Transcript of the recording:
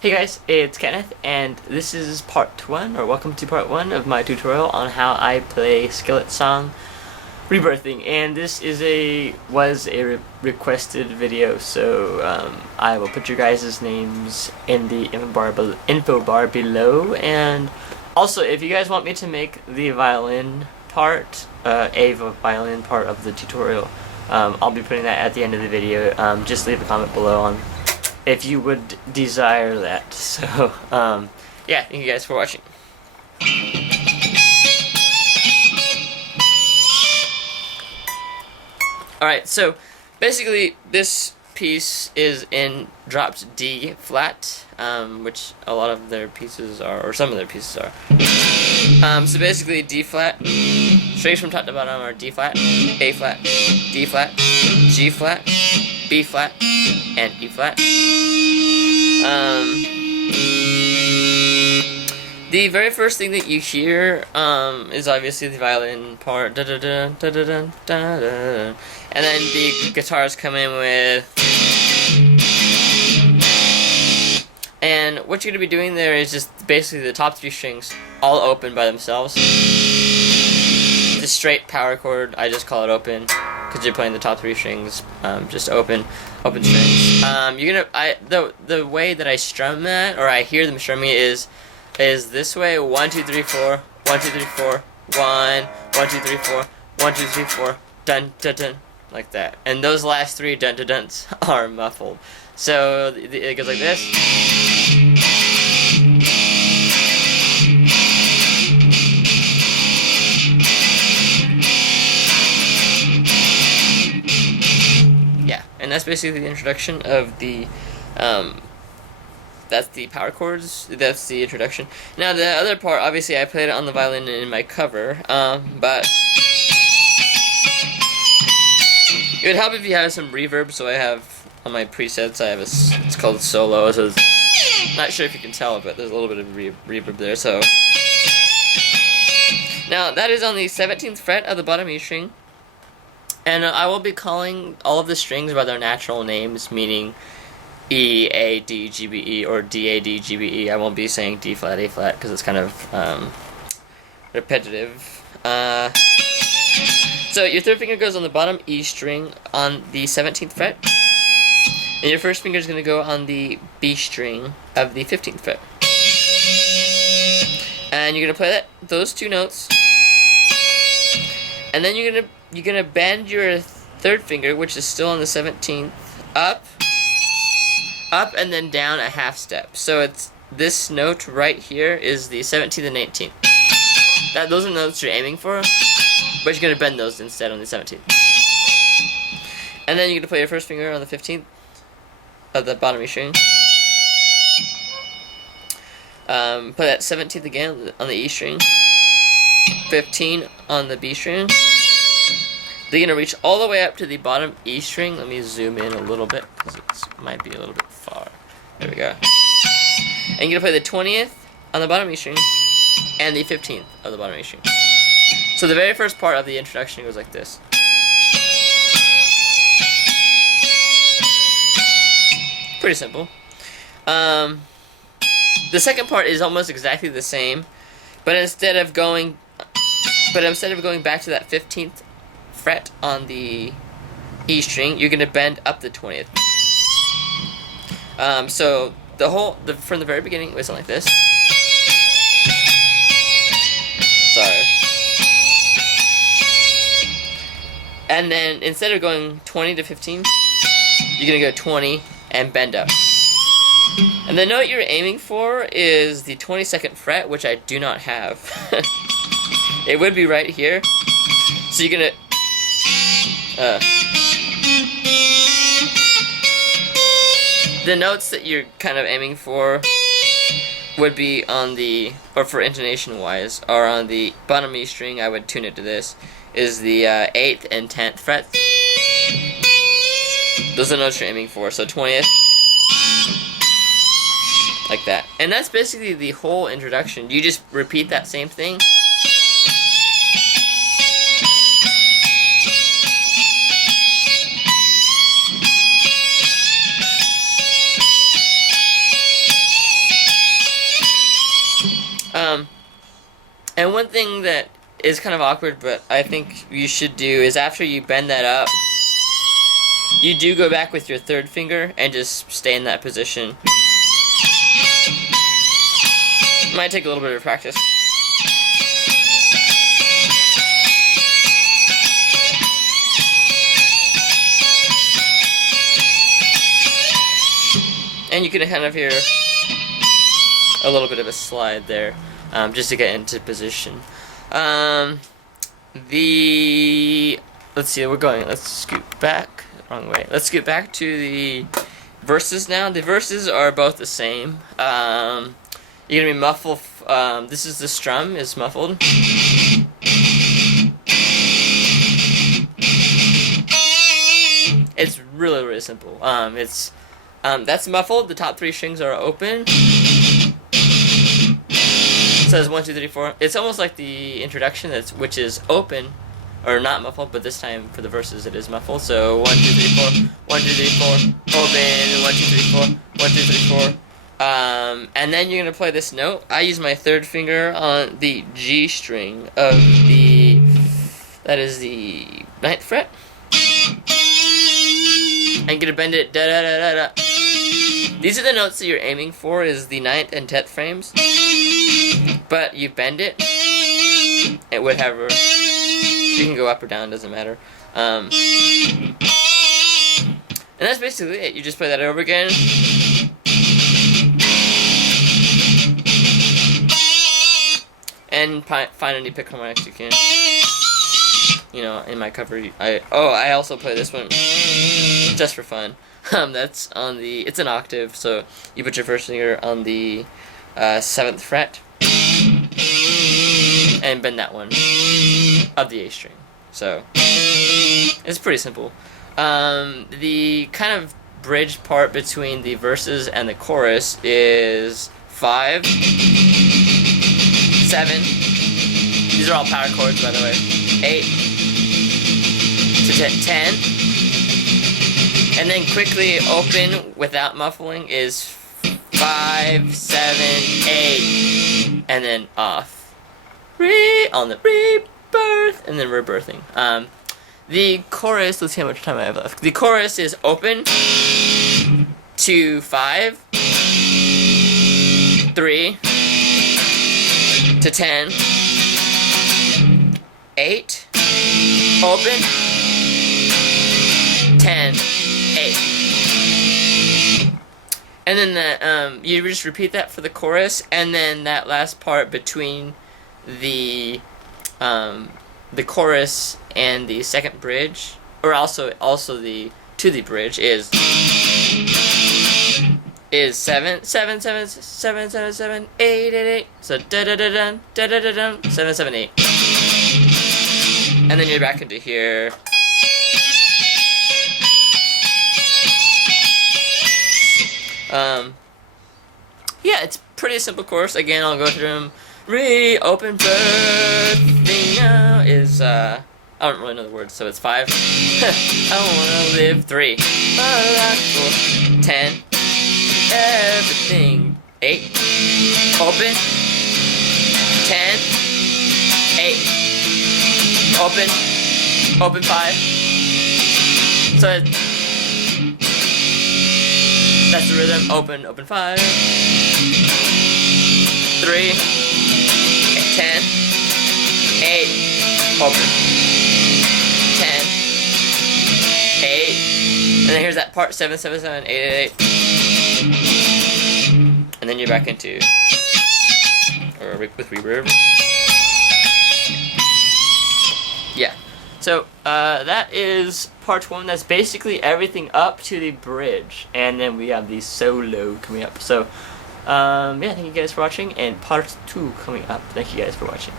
Hey guys, it's Kenneth, and this is part 1, or welcome to part 1 of my tutorial on how I play Skillet song Rebirthing. And this was a requested video, so I will put your guys' names in the info bar below. And also, if you guys want me to make the violin part, violin part of the tutorial, I'll be putting that at the end of the video. Just leave a comment below on if you would desire that. So, yeah, thank you guys for watching. Alright, so basically this piece is in dropped D flat, which a lot of their pieces are, or some of their pieces are. So basically D flat, strings from top to bottom are D flat, A flat, D flat, G flat, B flat, and E flat. The very first thing that you hear is obviously the violin part, da da da da da da da da, and then the guitars come in with. And what you're going to be doing there is just basically the top 3 strings all open by themselves. The straight power chord, I just call it open because you're playing the top 3 strings, just open strings. The way that I strum that, or I hear them strumming, is this way: 1 2 3 4, 1 2 3 4, 1 1 2 3 4, 1 2 3 4, dun dun dun, like that. And those last 3 dun dun duns are muffled. So it goes like this. Yeah, and that's basically the introduction of the that's the power chords. That's the introduction. Now the other part, obviously, I played it on the violin in my cover, but it would help if you have some reverb. So I have on my presets, I have it's called solo. So not sure if you can tell, but there's a little bit of reverb there. So now that is on the 17th fret of the bottom E string, and I will be calling all of the strings by their natural names, meaning E, A, D, G, B, E, or D, A, D, G, B, E. I won't be saying D flat, A flat, because it's kind of repetitive. So your third finger goes on the bottom E string on the 17th fret, and your first finger is going to go on the B string of the 15th fret. And you're going to play those 2 notes, and then you're gonna bend your third finger, which is still on the 17th, up, and then down a half step. So it's this note right here is the 17th and 18th. Those are notes you're aiming for, but you're gonna bend those instead on the 17th. And then you're gonna play your first finger on the 15th of the bottom E string. Play that 17th again on the E string. 15 on the B string. They're going to reach all the way up to the bottom E string. Let me zoom in a little bit, because it might be a little bit far. There we go. And you're going to play the 20th on the bottom E string, and the 15th of the bottom E string. So the very first part of the introduction goes like this. Pretty simple. The second part is almost exactly the same, but instead of going back to that 15th fret on the E string, you're gonna bend up the 20th. So from the very beginning, it was something like this. Sorry. And then instead of going 20 to 15, you're gonna go 20 and bend up. And the note you're aiming for is the 22nd fret, which I do not have. It would be right here. So you're gonna the notes that you're kind of aiming for would be on the, or for intonation wise, are on the bottom E string. I would tune it to this, is the 8th and 10th frets. Those are the notes you're aiming for. So 20th, like that. And that's basically the whole introduction. You just repeat that same thing. And one thing that is kind of awkward, but I think you should do, is after you bend that up, you do go back with your third finger and just stay in that position. It might take a little bit of practice. And you can kind of hear a little bit of a slide there, just to get into position. Let's see, let's scoot back, wrong way. Let's scoot back to the verses now. The verses are both the same. You're gonna be muffled, this is the strum, is muffled. It's really, really simple. That's muffled, the top 3 strings are open. It says 1, 2, 3, 4. It's almost like the introduction, which is open, or not muffled, but this time for the verses it is muffled. So 1, 2, 3, 4, 1, 2, 3, 4, open, 1, 2, 3, 4, 1, 2, 3, 4. And then you're gonna play this note. I use my third finger on the G string of that is the 9th fret. And you're gonna bend it da da da da da. These are the notes that you're aiming for, is the 9th and 10th frames. But you bend it, and whatever. You can go up or down, doesn't matter. And that's basically it. You just play that over again. And find any pick harmonics you can. You know, in my cover, I also play this one just for fun. That's on the, it's an octave, so you put your first finger on the 7th fret and bend that one of the A string. So it's pretty simple. The kind of bridge part between the verses and the chorus is 5, 7. These are all power chords, by the way. 8 to 10. And then quickly open without muffling is 5, 7, 8, and then off. On the rebirth, and then rebirthing. The chorus, let's see how much time I have left. The chorus is open to 5, 3 to 10, 8, open, 10, 8. And then you just repeat that for the chorus, and then that last part between the chorus and the second bridge, or also the to the bridge is 7 7 7 7 7 7 8 8 8. So da da da da da da da da 7 7 8. And then you're back into here. Yeah, it's pretty simple chorus. Again, I'll go through them. Reopen birthing now is I don't really know the words, so it's 5. I wanna live 3. 10. Everything. 8. Open. 10. 8. Open. Open 5. So that's the rhythm. Open. Open 5. 3. 10, 8, open, 10, 8, and then here's that part, 7, 7, 7, 8, 8, 8, and then you're back into, or with reverb. Yeah, so that is part 1. That's basically everything up to the bridge, and then we have the solo coming up. So yeah, thank you guys for watching, and part 2 coming up. Thank you guys for watching.